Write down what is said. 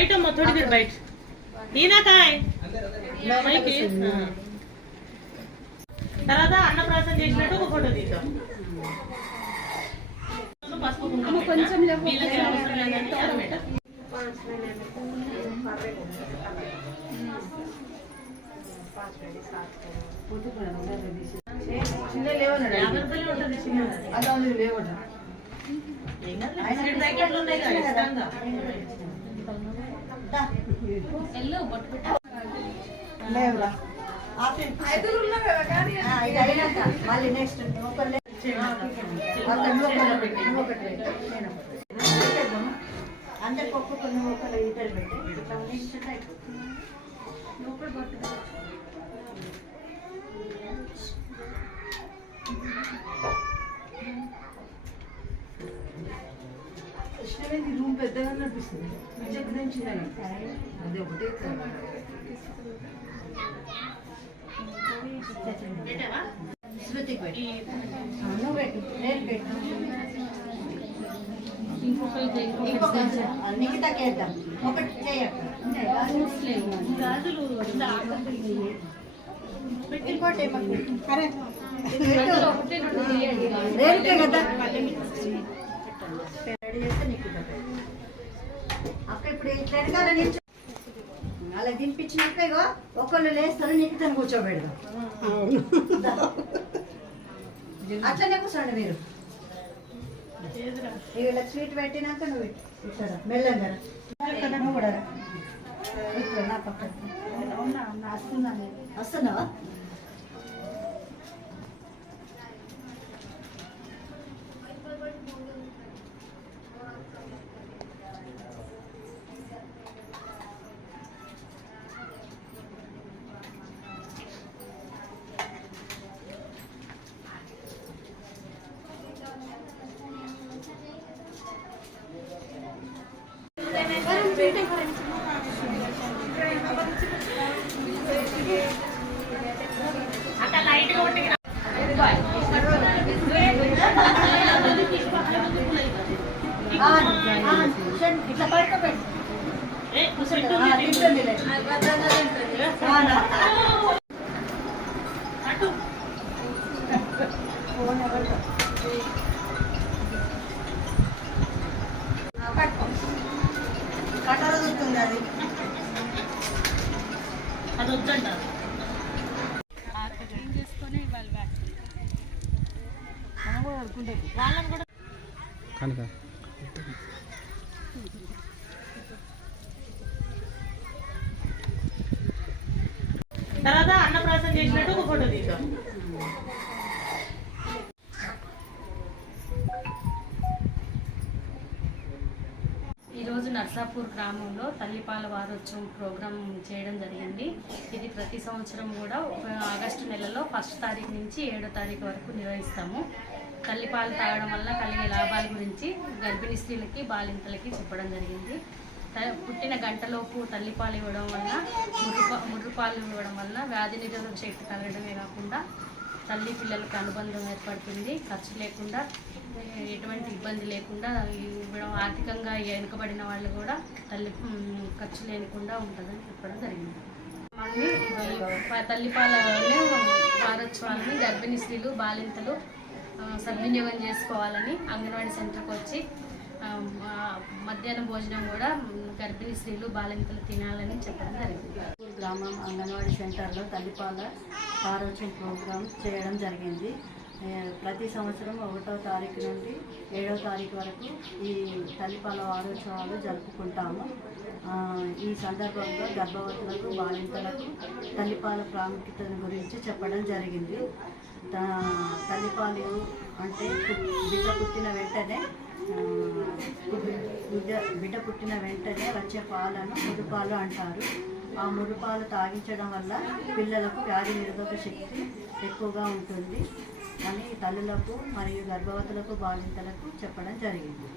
बैठ अम्मा थोड़ी देर बैठ दीना कहाँ है తర్వాత అన్నప్రాసం చేసినట్టు ఒక ఫోటో తీద్దాం కొంచెం లేవురా మళ్ళీ నెక్స్ట్ అందరికి ఒక్కొక్క నువ్వు ఒకరు ఇద్దరు పెట్టి కృష్ణవేది రూమ్ పెద్దగా అనిపిస్తుంది అదే ఒకటే శృతికి పెట్టి నువ్వు పెట్టు నేను పెట్టు నిఖితకి వేద్దాం ఒకటి ఇంకోటి రేపే కదా రెడీ చేస్తే నిఖిత అక్క ఇప్పుడు వెనకాల నిల్చో అలా దింపించినాక ఇగో ఒకళ్ళు లేస్తారు నిఖితను కూర్చోబెడదాం అట్లనే కూర్చోండి మీరు ఇలా స్వీట్ పెట్టినాక నువ్వు ఇక్కడ మెల్లంగా నువ్వు కూడా ఇక్కడ నా పక్కన వస్తున్నావా ఇట్లా పడుకోబెట్టు కట్టలు దొరుకుతుంది అది అది వద్దంట వాళ్ళని కూడా తర్వాత అన్నప్రాసం చేసినట్టు ఒక ఫోటో తీద్దాం ఈరోజు నర్సాపూర్ గ్రామంలో తల్లిపాల వారోత్సవం ప్రోగ్రాం చేయడం జరిగింది. ఇది ప్రతి సంవత్సరం కూడా ఆగస్టు నెలలో 1వ తారీఖు నుంచి 7వ తారీఖు వరకు నిర్వహిస్తాము. తల్లిపాలు తాగడం వల్ల కలిగే లాభాల గురించి గర్భిణీ స్త్రీలకి బాలింతలకి చెప్పడం జరిగింది. పుట్టిన గంటలోపు తల్లిపాలు ఇవ్వడం వల్ల ముర్రుపాలు ఇవ్వడం వల్ల వ్యాధి నిరోధక శక్తి కలగడమే కాకుండా తల్లి పిల్లలకు అనుబంధం ఏర్పడుతుంది. ఖర్చు లేకుండా ఎటువంటి ఇబ్బంది లేకుండా ఇవ్వడం, ఆర్థికంగా వెనుకబడిన వాళ్ళు కూడా ఖర్చు లేకుండా ఉంటుందని చెప్పడం జరిగింది. తల్లిపాల వారోత్సవాలని గర్భిణీ స్త్రీలు బాలింతలు సద్వినియోగం చేసుకోవాలని అంగన్వాడీ సెంటర్కి వచ్చి మధ్యాహ్న భోజనం కూడా గర్భిణీ స్త్రీలు బాలింతలు తినాలని చెప్పడం జరిగింది. గ్రామం అంగన్వాడీ సెంటర్లో తల్లిపాల వారోత్సవం ప్రోగ్రాం చేయడం జరిగింది. ప్రతి సంవత్సరం 1వ తారీఖు నుండి 7వ తారీఖు వరకు ఈ తల్లిపాల వారోత్సవాలు జరుపుకుంటాము. ఈ సందర్భంగా గర్భవతులకు బాలింతలకు తల్లిపాల ప్రాముఖ్యత గురించి చెప్పడం జరిగింది. తల్లిపాలు అంటే బిడ్డ పుట్టిన వెంటనే వచ్చే పాలను మురుపాలు అంటారు. ఆ మురుపాలు తాగించడం వల్ల పిల్లలకు వ్యాధి నిరోధక శక్తి ఎక్కువగా ఉంటుంది అని తల్లులకు మరియు గర్భవతులకు బాలింతలకు చెప్పడం జరిగింది.